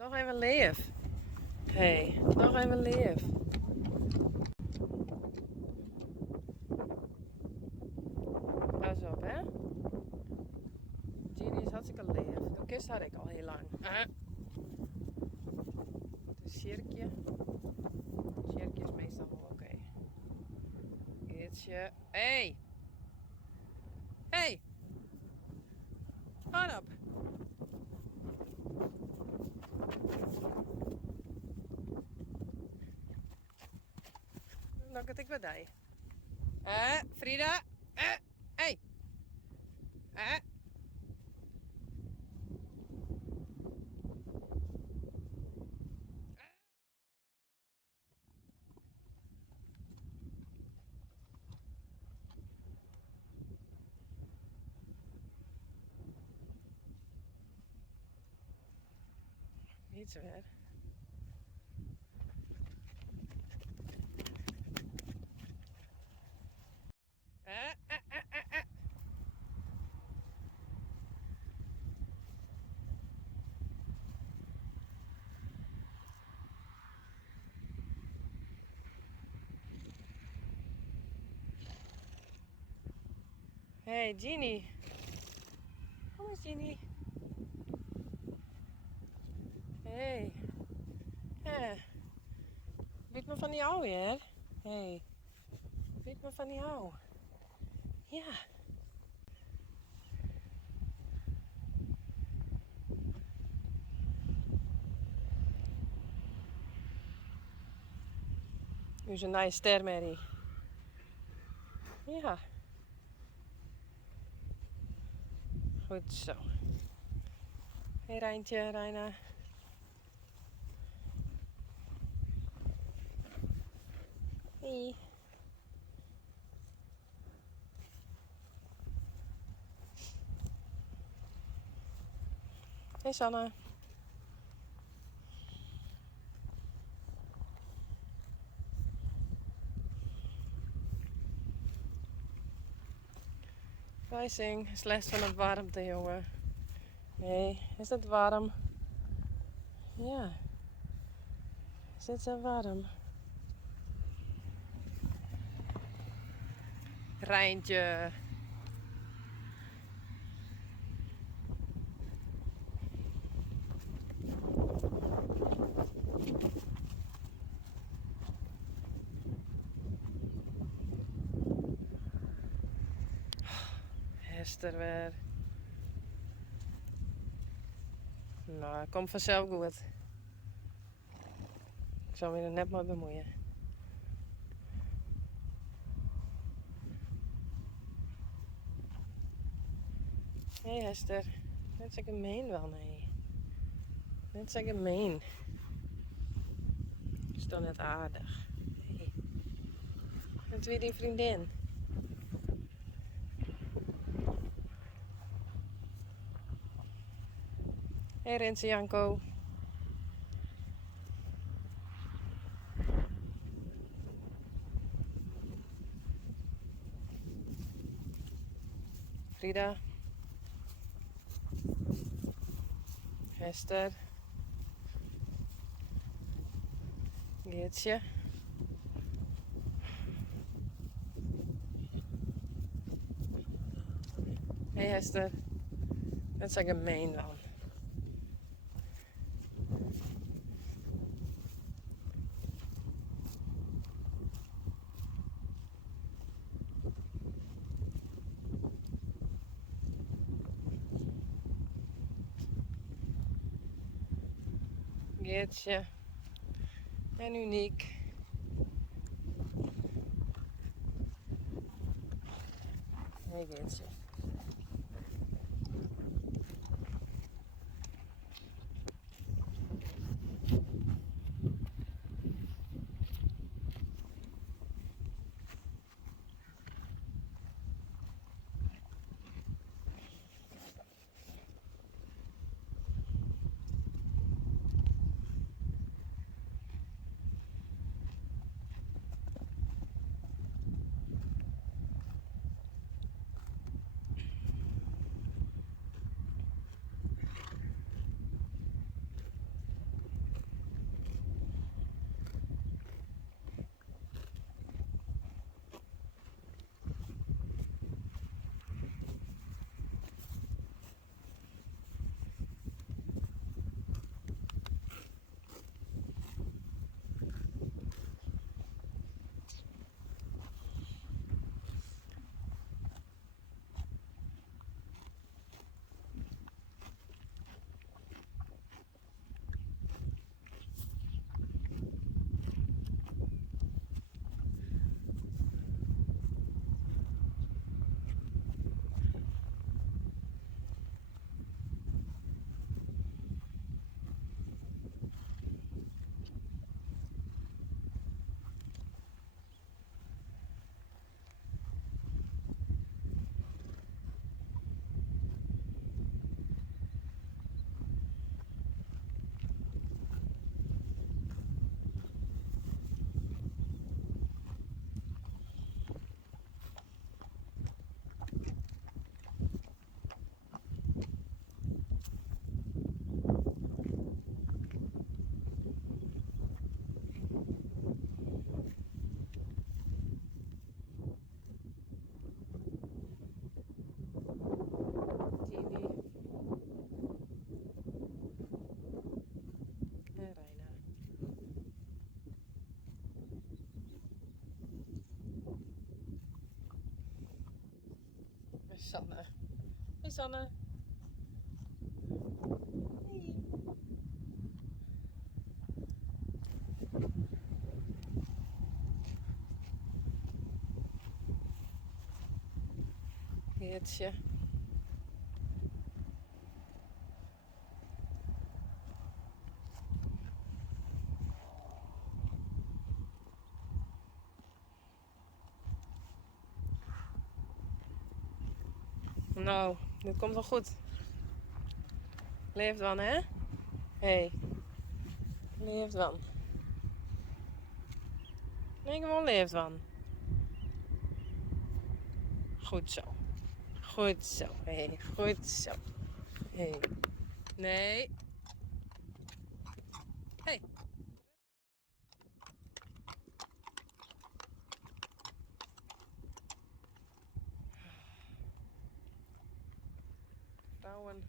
Nog even leef. Hey, nog even leef. Pas op, hè. Ginny is hartstikke leef. De kist had ik al heel lang. Het cirkje. Het cirkje is meestal wel oké. Geertje. Hey! Hey! Hard op! Dan kan ik wat die. Frida! Hey! Niet zo ver. Hey, Ginny. Kom eens, Ginny. Hey. Weet me van jou weer? Hey. Weet me van jou? Ja. Nu is een nice stermerrie. Ja. Goed zo. Hey Rijntje, Reina. Hey. Hey Sanne. Wijsing, is les van het warmte, jongen. Nee, is het warm? Ja. Is het zo warm? Rijntje. Hester weer. Nou, komt vanzelf goed. Ik zal me er net maar bemoeien. Hé hey Hester. Net zo gemeen wel, nee. Net zo gemeen. Is toch net aardig. Hey. Bent weer die vriendin? Hé hey Renze Janko. Frida. Hester. Geertje. Hé hey Hester. Dat is gemeen dan. Geertje. En Uniek. Hey Geertje. Sanne. Hey Sanne. Hey. Geertje. Nou, dit komt wel goed. Leeft wel, hè? Hey. Leeft wel. Nee, gewoon leeft wel. Goed zo. Goed zo. Hey, goed zo. Hey. Nee. Hey. Vrouwen.